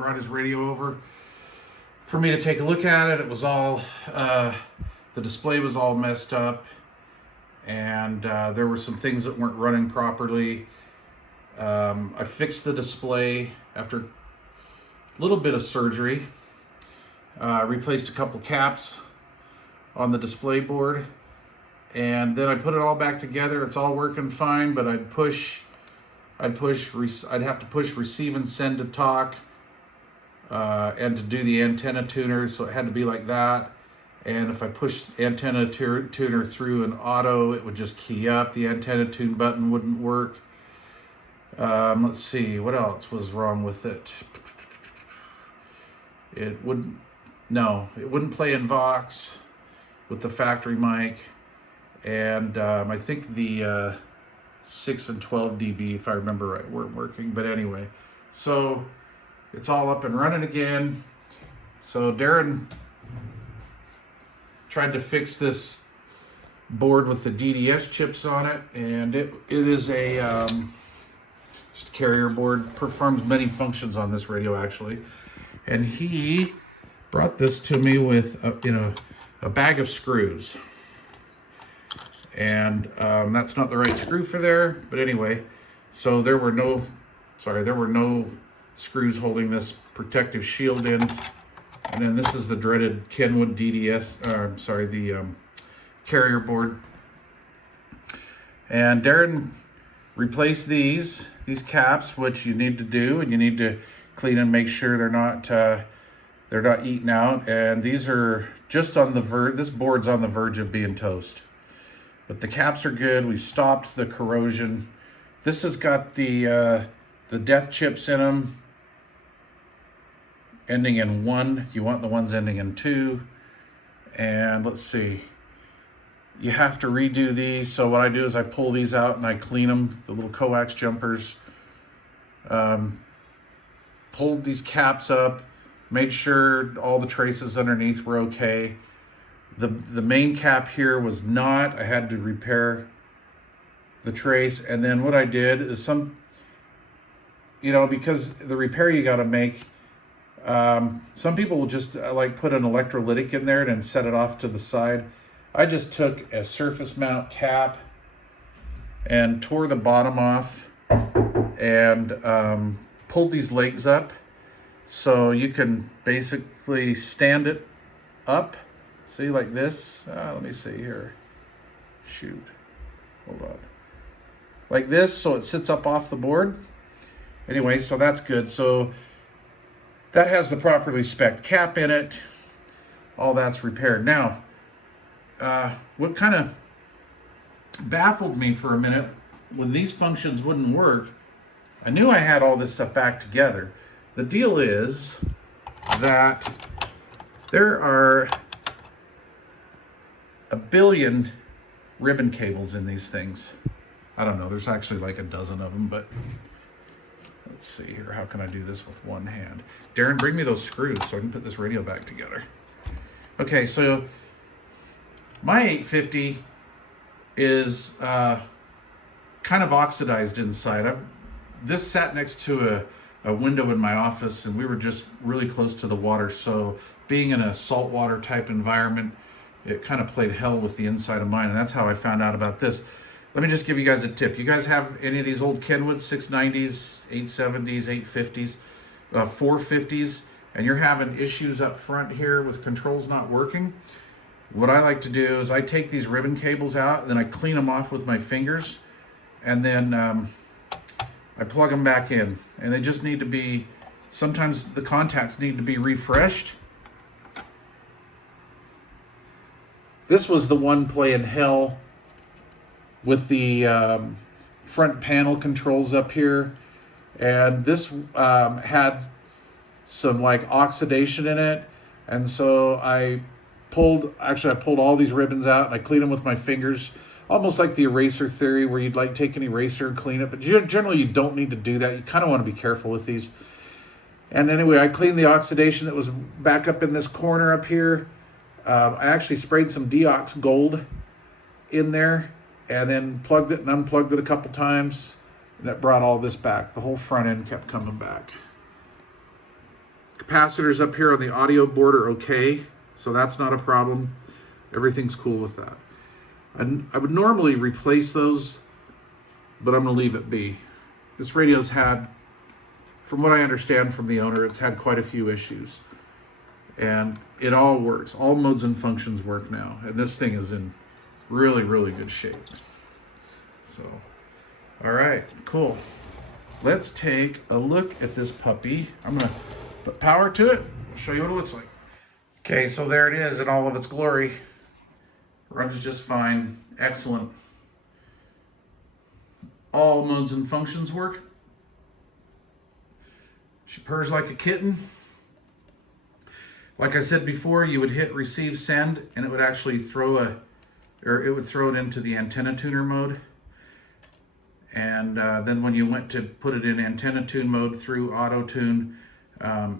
brought his radio over for me to take a look at it. It was all, the display was all messed up, and there were some things that weren't running properly. I fixed the display after a little bit of surgery. Replaced a couple caps on the display board, and then I put it all back together. It's all working fine, but I'd have to push receive and send to talk, and to do the antenna tuner, so it had to be like that. And if I pushed antenna tuner through an auto, it would just key up. The antenna tune button wouldn't work. Let's see, what else was wrong with it? It wouldn't play in Vox with the factory mic. And I think the 6 and 12 dB, if I remember right, weren't working. But anyway, so it's all up and running again. So Darren tried to fix this board with the DDS chips on it, and it is a just a carrier board. Performs many functions on this radio actually. And he brought this to me with a bag of screws. And that's not the right screw for there, but anyway, so there were no screws holding this protective shield in. And then this is the dreaded Kenwood DDS, the carrier board. And Darren replaced these caps, which you need to do, and you need to clean and make sure they're not eaten out. And these are just on the verge. This board's on the verge of being toast, but the caps are good. We've stopped the corrosion. This has got the death chips in them, ending in 1. You want the ones ending in 2. And let's see, you have to redo these. So what I do is I pull these out and I clean them, the little coax jumpers. Pulled these caps up, made sure all the traces underneath were okay. The main cap here was not. I had to repair the trace. And then what I did is because the repair you got to make, some people will just like put an electrolytic in there and then set it off to the side. I just took a surface mount cap and tore the bottom off and pulled these legs up so you can basically stand it up. See, like this. Let me see here. Shoot. Hold on. Like this, so it sits up off the board. Anyway, so that's good. So that has the properly spec'd cap in it. All that's repaired. Now, what kind of baffled me for a minute, when these functions wouldn't work, I knew I had all this stuff back together. The deal is that there are a billion ribbon cables in these things. I don't know, there's actually like a dozen of them, but let's see here. How can I do this with one hand? Darren, bring me those screws so I can put this radio back together. Okay, so my 850 is kind of oxidized inside. This sat next to a window in my office, and we were just really close to the water. So being in a saltwater type environment, it kind of played hell with the inside of mine, and that's how I found out about this. Let me just give you guys a tip. You guys have any of these old Kenwood 690s, 870s, 850s, 450s, and you're having issues up front here with controls not working? What I like to do is I take these ribbon cables out, and then I clean them off with my fingers, and then I plug them back in. And they just need to be, sometimes the contacts need to be refreshed. This was the one playing hell with the front panel controls up here. And this had some like oxidation in it. And so I pulled all these ribbons out and I cleaned them with my fingers, almost like the eraser theory where you'd like take an eraser and clean it. But generally you don't need to do that. You kind of want to be careful with these. And anyway, I cleaned the oxidation that was back up in this corner up here. I actually sprayed some Deox Gold in there and then plugged it and unplugged it a couple times. And that brought all this back. The whole front end kept coming back. Capacitors up here on the audio board are okay, so that's not a problem. Everything's cool with that. I would normally replace those, but I'm going to leave it be. This radio's had, from what I understand from the owner, it's had quite a few issues. And it all works. All modes and functions work now. And this thing is in really, really good shape. So, all right, cool. Let's take a look at this puppy. I'm going to put power to it. I'll show you what it looks like. Okay, so there it is in all of its glory. Runs just fine. Excellent. All modes and functions work. She purrs like a kitten. Like I said before, you would hit receive send and it would actually throw it into the antenna tuner mode. And then when you went to put it in antenna tune mode through auto tune,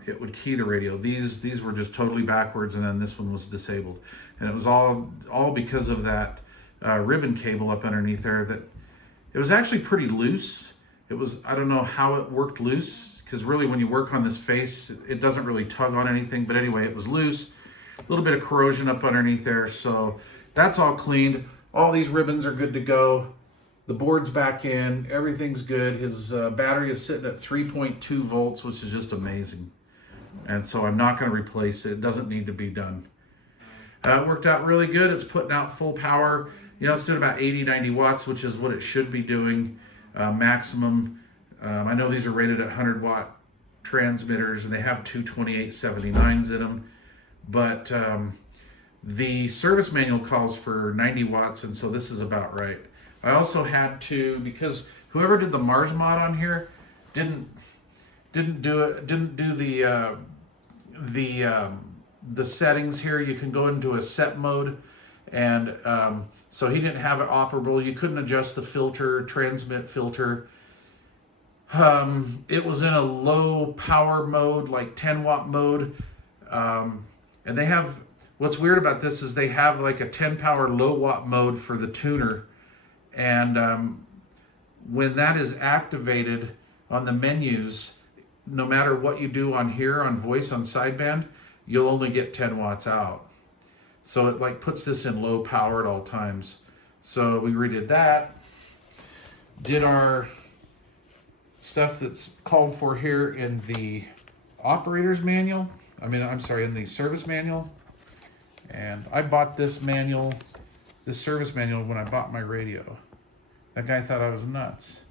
it would key the radio. These were just totally backwards, and then this one was disabled. And it was all because of that ribbon cable up underneath there. That it was actually pretty loose. It was, I don't know how it worked loose, because really when you work on this face, it doesn't really tug on anything. But anyway, it was loose. A little bit of corrosion up underneath there. So that's all cleaned. All these ribbons are good to go. The board's back in, everything's good. His battery is sitting at 3.2 volts, which is just amazing. And so I'm not gonna replace it. It doesn't need to be done. It worked out really good. It's putting out full power. You know, it's doing about 80, 90 watts, which is what it should be doing, maximum. I know these are rated at 100 watt transmitters, and they have two 2879s in them. But the service manual calls for 90 watts, and so this is about right. I also had to, because whoever did the Mars mod on here didn't do the settings here. You can go into a set mode, and so he didn't have it operable. You couldn't adjust the filter, transmit filter. It was in a low power mode, like 10 watt mode, and they have, what's weird about this is they have like a 10 power low watt mode for the tuner. And when that is activated on the menus, no matter what you do on here, on voice, on sideband, you'll only get 10 watts out. So it like puts this in low power at all times. So we redid that. Did our stuff that's called for here in the operator's manual. In the service manual. And I bought this manual, this service manual, when I bought my radio. That guy thought I was nuts.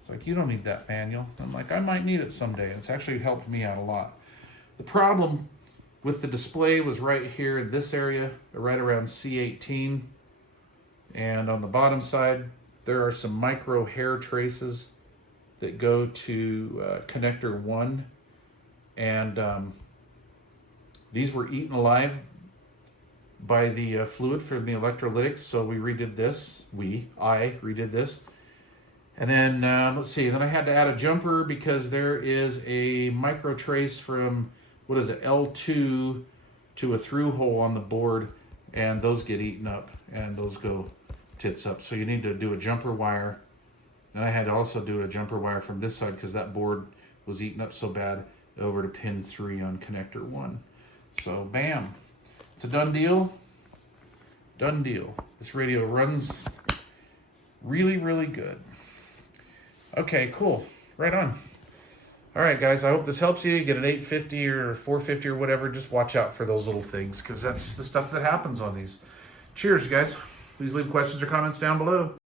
It's like, you don't need that manual. I'm like, I might need it someday. It's actually helped me out a lot. The problem with the display was right here in this area, right around C18. And on the bottom side, there are some micro hair traces that go to connector 1. And these were eaten alive by the fluid from the electrolytics, so we redid this. I redid this. And then, let's see, then I had to add a jumper because there is a micro trace from, what is it, L2 to a through hole on the board, and those get eaten up, and those go tits up. So you need to do a jumper wire. And I had to also do a jumper wire from this side because that board was eaten up so bad, over to pin 3 on connector 1. So, bam. It's a done deal. Done deal. This radio runs really, really good. Okay, cool. Right on. All right, guys, I hope this helps you. You get an 850 or 450 or whatever. Just watch out for those little things because that's the stuff that happens on these. Cheers, guys. Please leave questions or comments down below.